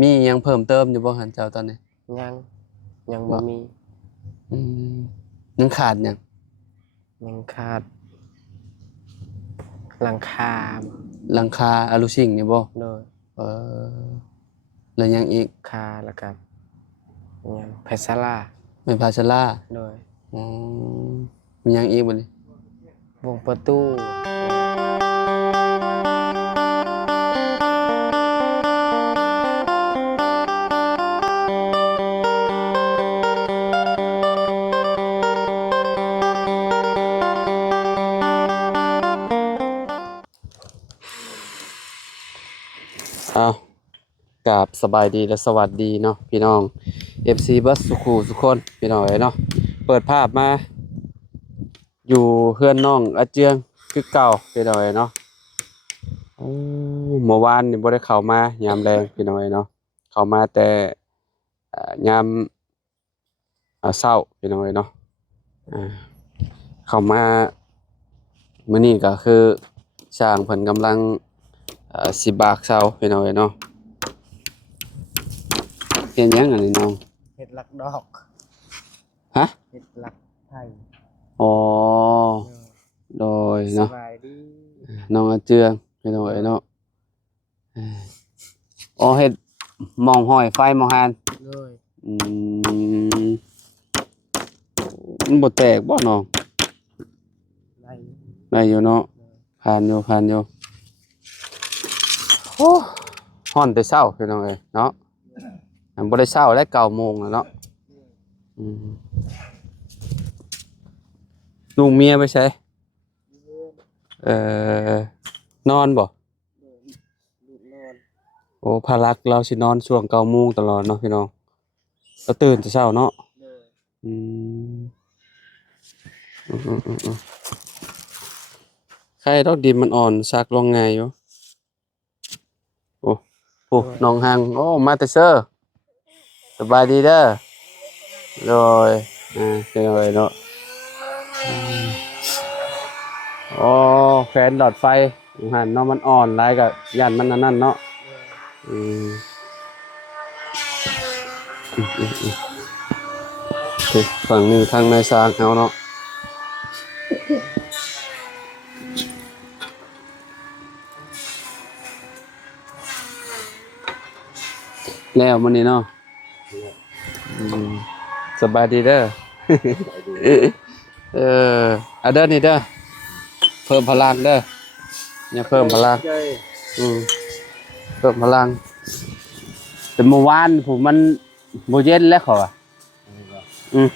มียังเพิ่มเติมอยู่บ่หันเจ้าตอนนี้ยังยังบ่มีอืมยังขาดยังยังขาดหลังคาหลังคาอะลูซิงนี่บ่โดยเออแล้วยังอีกคาแล้วก็ยังไพศาลาไม้พาชลาโดยอ๋อมียังอีกบ่นี่วงประตูอ้าวกราบสบายดีและสวัสดีเนาะพี่น้อง FC เบิดสุขุสุกคนพี่น้องเอ้ยเนาะเปิดภาพมาอยู่เฮือนน้องอาเจียงคือเก่าพี่น้องเอ้ยเนาะเมื่อวานนี่บ่ได้เข้ามายามแรงพี่น้องเอ้ยเนาะเข้ามาแต่ยามเช้าพี่น้องเอ้ยเนาะอ่าเข้ามามื้อนี้ก็คือช่างเพิ่นกำลังสิบากเช้าพี่น้องเอ้ยเนาะเฮ็ดหยังอันนี้น้องเฮ็ดลักดอก ฮะเฮ็ดลักไทยอ๋อโดยสเนาะบายดีน้องอาเจืองพี่น้องเอ้ยเนาะอ๋อเฮ็ดหม้องห้อยไฟหม้องหานเลยอืมมันบ่แตกบ่น้องไล่ได้อยู่เนาะผ่านอยู่โอ้ฮ้อนแต่เช้าพี่น้องเอ้ยเนาะอันบ่ได้เช้าแล้ว9 โมงแล้วเนาะอืมลูกเมียไปไสเอ่อนอนบ่ลูกนอนโอ้ภารักเราสินอนช่วง9 โมงตลอดเนาะพี่น้องเราตื่นแต่เช้าเนาะเลยอืมใครดอกดินมันอ่อนซักลงไงอยู่โอ้โอ้น้องหังโอ้มาแต่เช้าสบายดีเด้อโดยเป็นไงเนาะอ๋อแขวนหลอดไฟหันเนาะมันอ่อนหลายก็ย่านมันนั่นเนาะอืมโอเคฝั่งนี้ทางนายสร้างเอาเนาะแล้วมื้อนี้เนาะอืมสบายดีเด้อ เออเอาเด้อนี่เด้อเพิ่มพลังเด้อเนี่ยเพิ่มพลังอืมเพิ่มพลังแต่เมื่อวานผมมันบ่เย็นแล้วเขาอ่ะอืม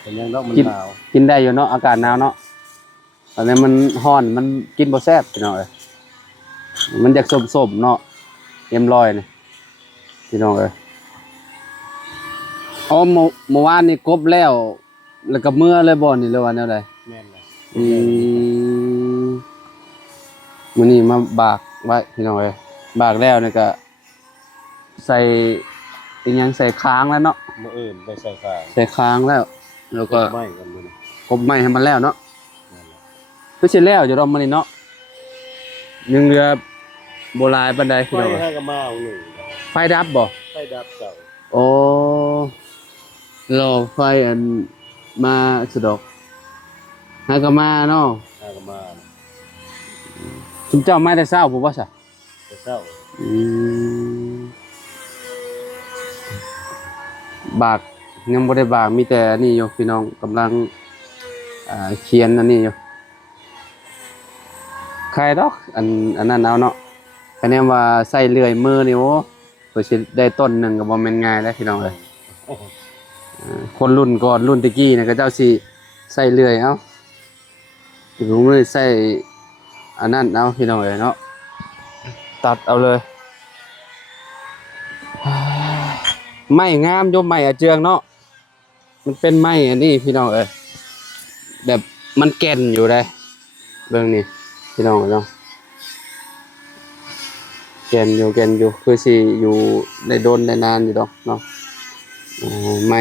เป็นยังดอกมันหนาวกินได้อยู่เนาะอากาศหนาวเนาะตอนนี้มันร้อนมันกินบ่แซ่บพี่น้องเอ้ยมันอยากส้มๆเนาะเอ็มร้อยนี่พี่น้องเอ้ยอ๋อเมื่อวานนี่กบแล้วก็เมื่อเลยบ่นี่เลยว่าแนวใดแม่นเลยอืมมื้อนี้มาบากไว้พี่น้องเอ้ยบากแล้วนี่ก็ใส่อีหยังใส่ค้างแล้วเนาะมื้ออื่นไปใส่ข้าง ใส่ค้างแล้วก็ไม่กันมื้อนี้กบไม้ให้มันแล้วเนาะนั่นแหละคือสิแล้วอยู่ดอกมื้อนี้เนาะยังเหลือโบราณปานใด ไฟพี่น้องเอ้ยให้ก็มาเอาหนึ่งไฟดับบ่ไฟดับเก่าโอ้รอไฟอันมาสะดอกหาก็มาเนาะให้ก็มาคุณเจ้ามาแต่เช้าบ่ว่าซะแต่เช้าอืมบากยังบ่ได้บากมีแต่นี่อยู่พี่น้องกำลังเขียนอันนี้อยู่ใครดอกอันนั้นเอาเนาะคะแนนว่าใส่เลื่อยมือนี่โอ้เพิ่นสิได้ต้นหนึงก็บ่แม่นง่ายแล้วพี่น้องเอ้ยคนรุ่นก่อนรุ่นตะกี้เนี่ยก็เจ้าสิใส่เลื่อยเอาสิผมเลยใส่อันนั้นเอาพี่น้องเอ้ยเนาะตัดเอาเลยไม้งามโยมไม้อาเจืองเนาะมันเป็นไม้อันนี้พี่น้องเอ้ยแบบมันแก่นอยู่ได้เบิ่งนี่พี่น้องเนาะแก่นอยู่คือสิอยู่ได้โดนได้นานอยู่ดอกเนาะไม้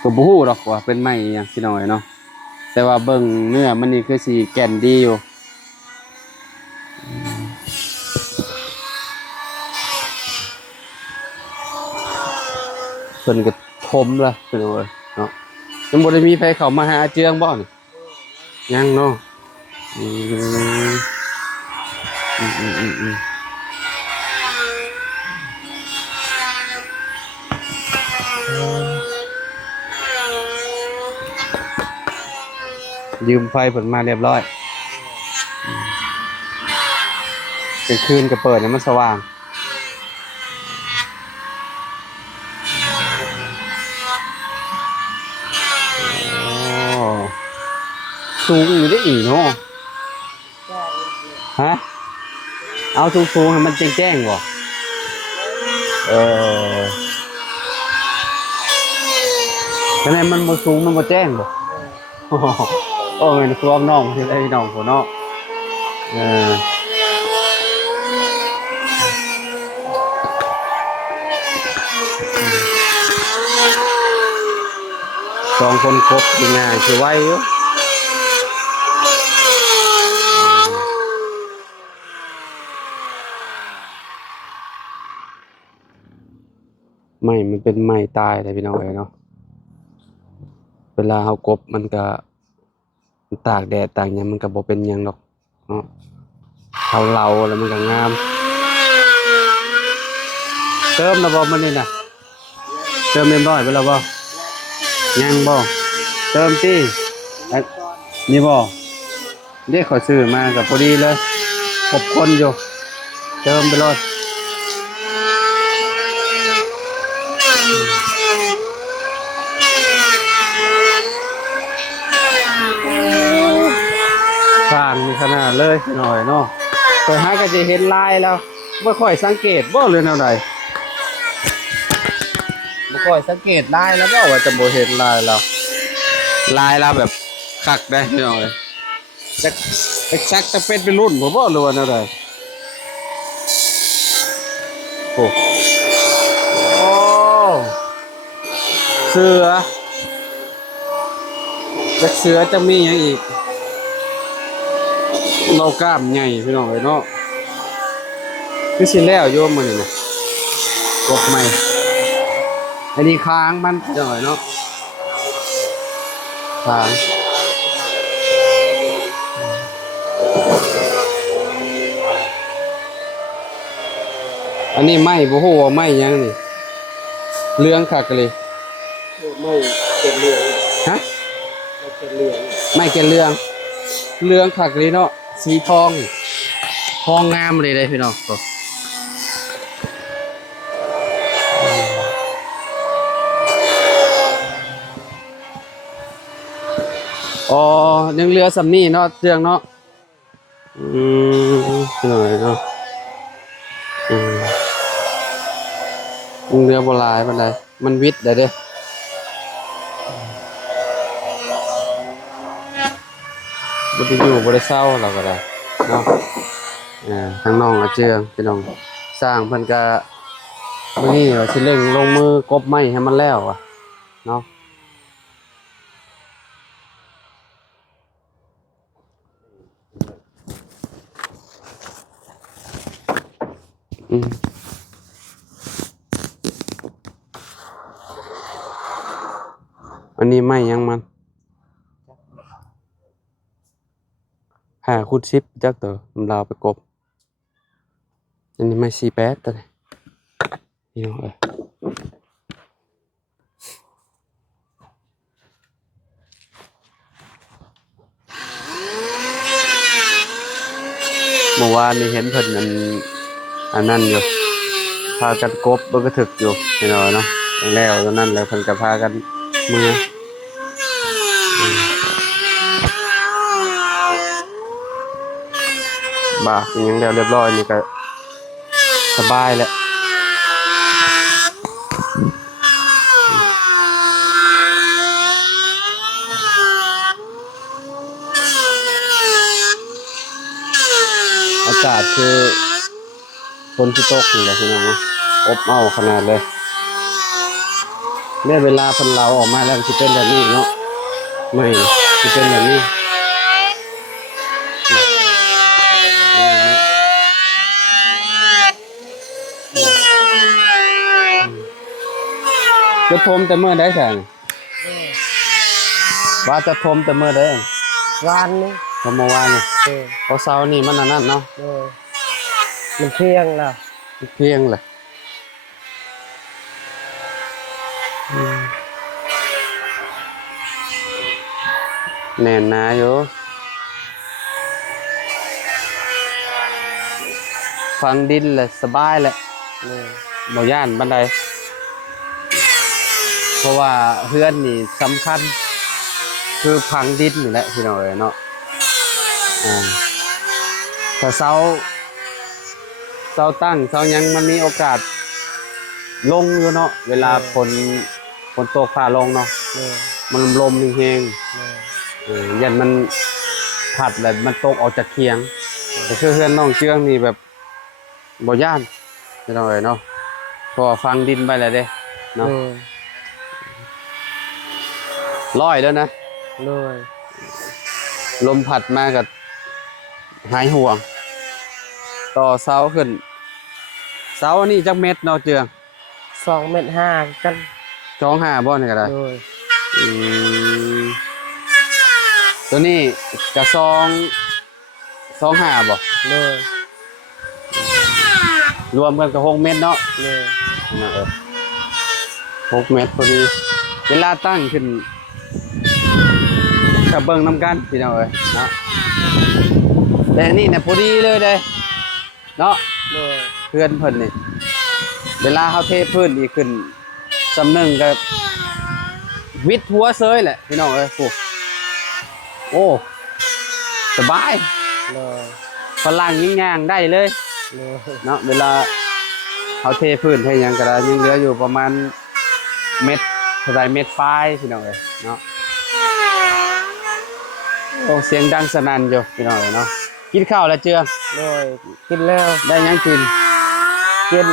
ก็บ่ฮู้ดอกว่าเป็นไม้อิหยังพี่น้องเอ้ยเนาะแต่ว่าเบิ่งเนื้อมันนี่คือสิแก่นดีอยู่ เพิ่นก็ทมละเพิ่นว่าเนาะยังบ่ได้มีไผเข้ามาหาเจืองบ่นี่ยังเนาะอืมอืมอืมอืมอืมยืมไฟเพิ่นมาเรียบร้อยกลางคืนก็เปิดให้มันสว่างอ๋อสูงอยู่ได้อีกเนาะฮะเอาสูงๆให้มันแจ้งๆบ่เออคะแนนมันบ่สูงมันบ่แจ้งบ่โอ้โหโอ้ยรวมน้องที่ได้พี่น้องผมเนาะเออสองคนครบยังไงคือไว้อยู่ไม่มันเป็นไม้ตายเลยพี่น้องเอ้ยเนาะเวลาเฮากบมันก็มันตากแดดตากหยังมันก็บ่เป็นหยังดอกเนาะเราแล้วมันก็งามเติมแล้วบ่มื้อนี้น่ะเติมเรียบร้อยไปแล้วบ่ยังบ่เติมติเอ๊ะนี่บ่เรียกขอยซื้อมาก็พอดีเลยครบคนอยู่เติมไปเลยสร้างมีขนาดเลยหน่อยเนาะเคยหาก็จะเห็นลายแล้วบ่ค่อยสังเกตบ่เลยแนวใดบ่ค่อยสังเกตลายแล้วบ่ว่าจะบ่เห็นลายแล้วลายเราแบบคักได้พี่น้องเอ้ยจักจักจะเป็นรุ่นบ่หรือว่าแนวใดโอ้โอ้เสือจักเสือจะมีหยังอีกเรากล้ามใหญ่พี่น้องเอ้ยเนาะคือสิแล้วโยมมื้อนี้น่ะกบใหม่อันนี้ค้างมันจังหน่อยเนาะค้างอันนี้ไม้บ่ฮู้ว่าไม้หยังนี่เรื่องคักเลยไม่เป็นเรื่องฮะไม่เป็นเรื่องไม้แก่เรื่องเรื่องคักเลยเนาะสีทองทองงามเลยพี่น้องอ๋อยังเรือสำนี่เนาะเรื่องเนาะอืมหน่อยเนาะอืมเรือโบราณปานใดมันวิทย์ได้เด้บ่ได้อยู่บ่ได้เศร้าเราก็ได้เนาะทางน้องอาเจืองพี่น้องสร้างเพิ่นก็มื้อนี้ว่าสิเร่งลงมือกบไม้ให้มันแล้วอ่ะเนาะอืมอันนี้ไม้ยังมัน5x10จักเด้อมันลาวไปกบอันนี้ไม้48ตัวนี้พี่น้องเอ้ยเมื่อวานนี่เห็นเพิ่นอันนั้นอยู่พากันกบเบิ่งกระถึกอยู่พี่น้องเนาะแล้วตอนนั้นแล้วเพิ่นก็พากันมือบ่าเป็นหยังแล้วเรียบร้อยนี่ก็สบายแล้วอากาศคือฝนสิตกนี่แหละพี่น้องเนาะอบอ้าวขนาดเลยแม่เวลาเพิ่นเราออกมาแล้วมันสิเป็นแบบนี้เนาะไม่สิเป็นแบบนี้ จะทมแต่เมื่อได้สั่งว่าจะทมแต่เมื่อได้ วานนี้ พอเมื่อวานนี่ เออ พอเช้านี่มันอันนั้นเนาะ เออมันเที่ยงแล้ว เพียงเลยแน่นหนาอยู่ฟังดินเลยสบายเลย เออ บ่ย่านบันไดเพราะว่าเฮือนนี่สำคัญคือพังดินนี่แหละพี่น้องเอ้ยเนาะถ้าเสาตั้งเสาหยังมันมีโอกาสลงอยู่เนาะเวลาฝนตกฟ้าลงเนาะ เออ มันลมแรง เออ ยันมันผัดแล้วมันตกออกจากเคียงแต่คือเฮือนน้องเชื่องนี่แบบบ่ย่านพี่น้องเอ้ยเนาะเพราะว่าฟังดินไปแล้วเด้เนาะ เออ ร้อยแล้วนะ เลย ลมผัดมากับหายห่วง ต่อเสาขึ้น เสาอันนี้จักเม็ดเนาะเจือง 2.5 เมตรกัน 25บ่นี่ก็ได้ เลย อืมตัวนี้กะ25บ่ เลย รวมกันกับ6เม็ดเนาะ เลย นะ6เม็ดพอดี เวลาตั้งขึ้นกะเบิ่งนำกันพี่น้องเอ้ยเนาะแต่อันนี่น่ะพอดีเลยเด้เนาะ เลย เพื่อนเพิ่นนี่เวลาเขาเทพื้นอีกขึ้นสำนึงกับวิดหัวเซยแหละพี่น้องเอ้ยโอ้สบาย เลย ฝรั่งยิ่งย่างได้เลย เลย เนาะเวลาเขาเทพื้นให้หยังก็ได้ยังเหลืออยู่ประมาณเม็ดเท่าไรเม็ดปลายพี่น้องเอ้ยเนาะโอ้เสียงดังสนั่นอยู่พี่น้องเอ้ยเนาะกินข้าวแล้วเจือ เลยกินแล้ว ได้หยังกิน กิน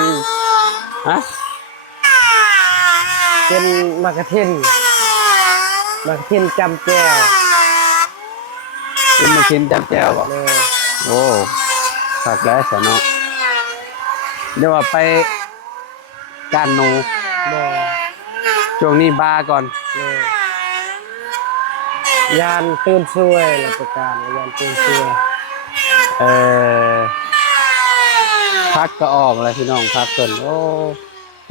ฮะ กินมากระทินจำแก้ว กินมากินจับแจ่วบ่ เลย โอ้สักแล้วสะเนาะเดี๋ยวว่าไปก้านหนู เลย ช่วงนี้บาก่อน เลยยานตื่นช่วยราชการยานตื่นช่วย เออพักก็ออกเลยพี่น้องพักเพิ่นโอ้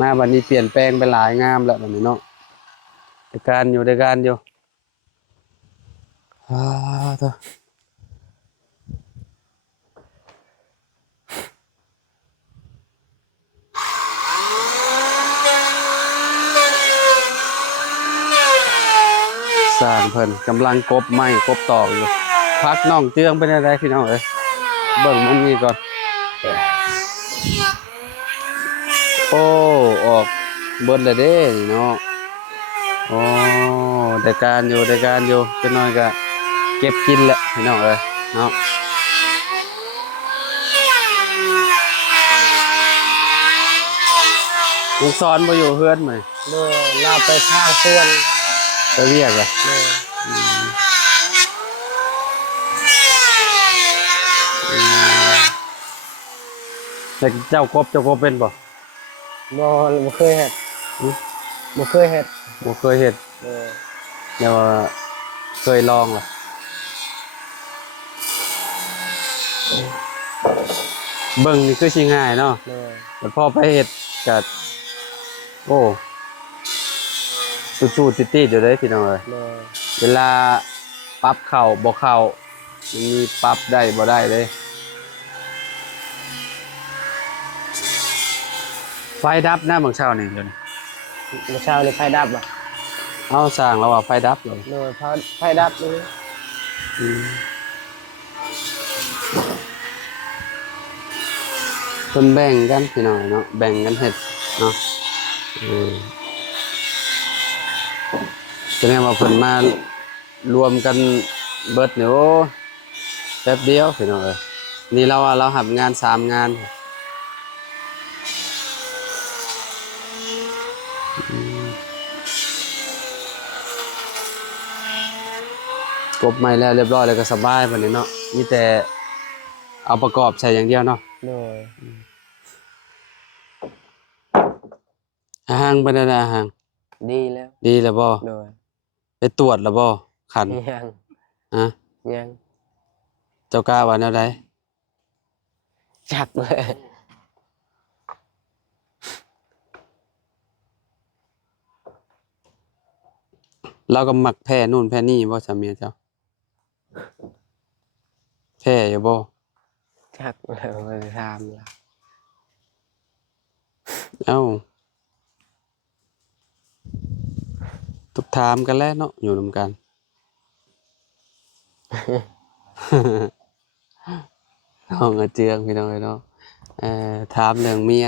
มาวันนี้เปลี่ยนแปลงไปหลายงามแล้ววันนี้เนาะได้การอยู่เถอะสร้างเพิ่นกำลังกบไม้กบตอกอยู่พักน้องเจืองเป็นอะไรพี่น้องเอ้ยเบิ่งมันนี่ก่อนโอ้ออกเบิดเลยเด้นี่เนาะโอ้ได้การอยู่จะน้อยก็เก็บกินแหละพี่น้องเอ้ยเนาะลุงสอนบ่อยู่เฮือนไหม เลยลาไปข้างส่วน ไปเรียกอะ เลย แต่เจ้ากบเป็นบ่ บ่เคยเฮ็ดบ่เคยเฮ็ด บ่เคยเฮ็ด เลย เดี๋ยวว่าเคยลองล่ะเบิ่งนี่คือสิง่ายเนาะ เลย แต่พอไปเฮ็ดก็โอ้ตู้ๆติดๆอยู่เด้พี่น้องเอ้ย เลย เวลาปรับเข้าบ่เข้ามันมีปรับได้บ่ได้เลยไฟดับนะบางเช้านี่เดี๋ยวนี้ เมื่อเช้านี่ไฟดับอ่ะ เอาสร้างแล้วว่าไฟดับเลย เลยไฟดับเลย เพิ่นแบ่งกันพี่น้องเนาะแบ่งกันเฮ็ดเนาะแสดงว่าเพิ่นมารวมกันเบิดนี่โอ้แป๊บเดียวพี่น้องเอ้ยนี่เราหับงาน3งานกบไม้แล้วเรียบร้อยแล้วก็สบายบัดนี้เนาะมีแต่เอาประกอบใส่อย่างเดียวเนาะ เลย อาหางเป็นอะไรอาหาง ดีแล้ว ดีแล้วบ่ โดย ไปตรวจแล้วบ่คัน ยัง ฮะ ยัง เจ้ากล้าว่าแนวใด จักเลย เราก็มักแพ้นู่นแพ้นี่บ่สามีเจ้าแพ้อยู่บ่ จักเลยมาถามล่ะ เอ้าทุกถามกันแล้วเนาะอยู่นำกัน น้องอาเจืองพี่น้องเอ้ยเนาะถามเรื่องเมีย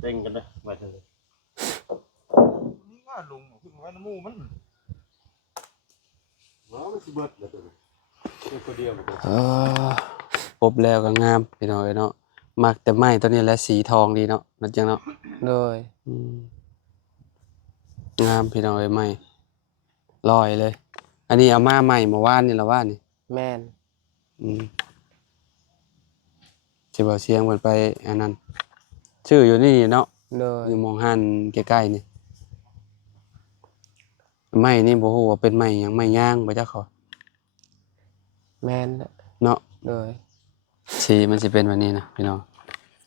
เด้งกันนะมาเถอะนี่ว่าลุงขึ้นมาน้ำมูมันมันสิเบิดแล้วตัวนี้ตัวเดียวเลย ครบแล้วก็งามพี่น้องเอ้ยเนาะมักแต่ไม้ตัวนี้แหละสีทองดีเนาะนั่นจังเนาะ โดย งามพี่น้องเอ้ยไม้ลอยเลย อันนี้เอามาใหม่เมื่อวานนี่ละว่านี่ แม่น สิบ่เสียงเพิ่นไปอันนั้นชื่ออยู่นี่เนาะ โดย อยู่หมองหันใกล้ๆนี่ไม้นี่บ่ฮู้ว่าเป็นไม้หยังไม้ย่างบ่จักเขา แม่น เนาะ โดย สีมันสิเป็นแบบนี้นะพี่น้อง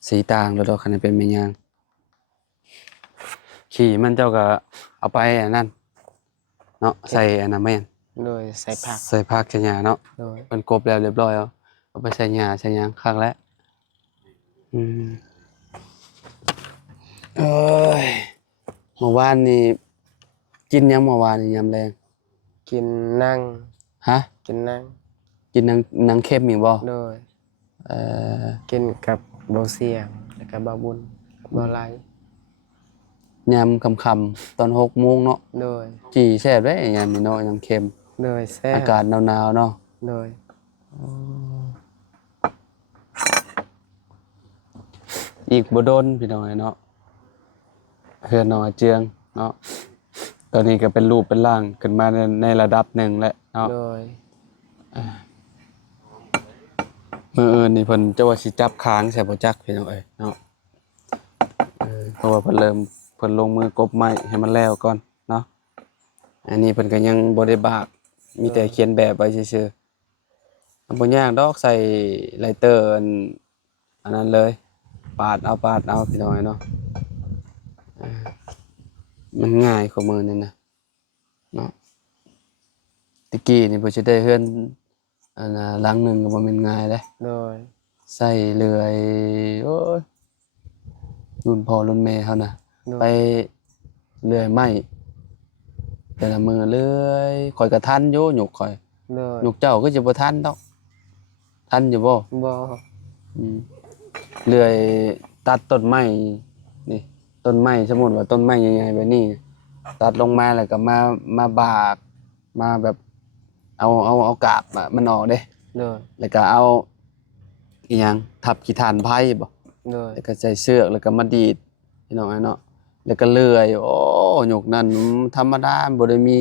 สีต่างแล้วดอกคันเป็นไม้ย่างขี่มันเจ้าก็เอาไปอันนั้นเนาะใส่อันนั้นแม่น โดยใส่ผัก ใส่ผักใส่หญ้าเนาะ โดย มันกบแล้วเรียบร้อยเอาไปใส่หญ้าใส่หยังคักแล้วเอ้ยเมื่อวานนี่กินหยังเมื่อวานนี่ยามแรง กินนั่ง ฮะ กินนั่ง กินหนังเค็มอีกบ่ โดย เอ่อ กินกับเบาเสียงแล้วก็เบาบุญเบาไหล ยามค่ำๆตอน6 โมงเนาะ โดย จีแซ่บเด้ยามนี้เนาะยามเค็ม โดยแซ่ อา บ กาศหนาวๆเนาะ โดย อีกบ่โดนพี่น้องเนาะเฮือนน้องอาเจืองเนาะตอนนี้ก็เป็นรูปเป็นร่างขึ้นมาในระดับหนึ่งแล้วเนาะ โดย มื้ออื่นนี่เพิ่นจะว่าสิจับค้างใส่บ่จักพี่น้องเอ้ยเนาะเพราะว่าเพิ่นลงมือกบไม้ให้มันแล้วก่อนเนาะอันนี้เพิ่นก็ยังบ่ได้บากมีแต่เขียนแบบไว้ซื่อๆบ่ยากดอกใส่ไลเตอร์อันนั้นเลยปาดเอาพี่น้องเนาะมันง่ายกว่ามื้อนี้นะเนาะตะกี้นี่เพิ่นสิได้เฮือนอันน่ะหลังหนึงก็บ่แม่นง่ายเด้ โดย ใส่เลื่อยโอ้ยรุ่นพ่อรุ่นแม่เขานะ โดย ไปเลื่อยไม้แต่ละมือเลื่อยข่อยก็ทันอยู่หยกข่อย โดย หยกเจ้าก็จะบ่ทันดอกทันอยู่บ่ บ่ อืมเลื่อยตัดต้นไม้นี่ต้นไม้สมมุติว่าต้นไม้ใหญ่ๆแบบนี้ตัดลงมาแล้วก็มาบากมาแบบเอากาบอะมันออกเด้ โดย แล้วก็เอาอีหยังทับขี้ฐานไผ่บ่ โดย แล้วก็ใส่เสือกแล้วก็มาดีดพี่น้องเนาะแล้วก็เลื่อยโอ้หยกนั่นธรรมดาบ่ได้มี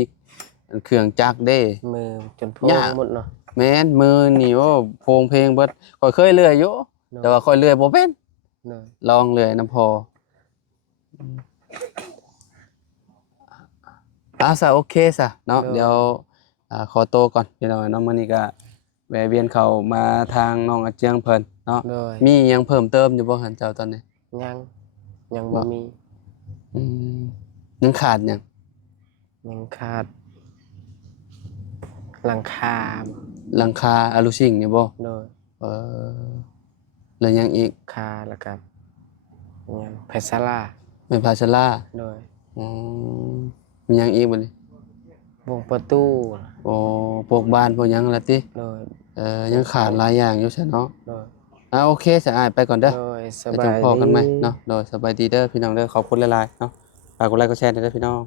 เครื่องจักรเด้ มือจนพอง ยาก หมดเนาะ แม่นมือนี่โอ้โพงเพลงเบิดข่อยเคยเลื่อยอยู่แต่ว่าข่อยเลื่อยบ่เป็น โดย ลองเลื่อยนำพอซะโอเคซะเนาะเดี๋ยวขอตัวก่อนพี่น้องเนาะมื้อนี้ก็แวะเวียนเข้ามาทางน้องอาเจียงเพิ่นเนาะ โดย มีหยังเพิ่มเติมอยู่บ่หั่นเจ้าตอนนี้ ยังบ่มี อืมยังขาดหยัง ยังขาดหลังคา หลังคาอะลูซิงนี่บ่ โดย เออแล้วยังอีก คาแล้วก็ยังไพศาลา แม่นพาชลา โดย อ๋อมีหยังอีกบ่นี่ วงประตู โอ้พวกบ้านพวกหยังล่ะติ โดย ยังขาดหลายอย่างอยู่ซะเนาะ โดย โอเคซะอ้ายไปก่อนเด้อ โดยส ไป บา จัง ย พอกันใหม่ ดี เนาะโดยสบายดีเด้อพี่น้องเด้อขอบคุณหลายๆเนาะฝากกดไลค์กดแชร์ด้วยเด้อพี่น้อง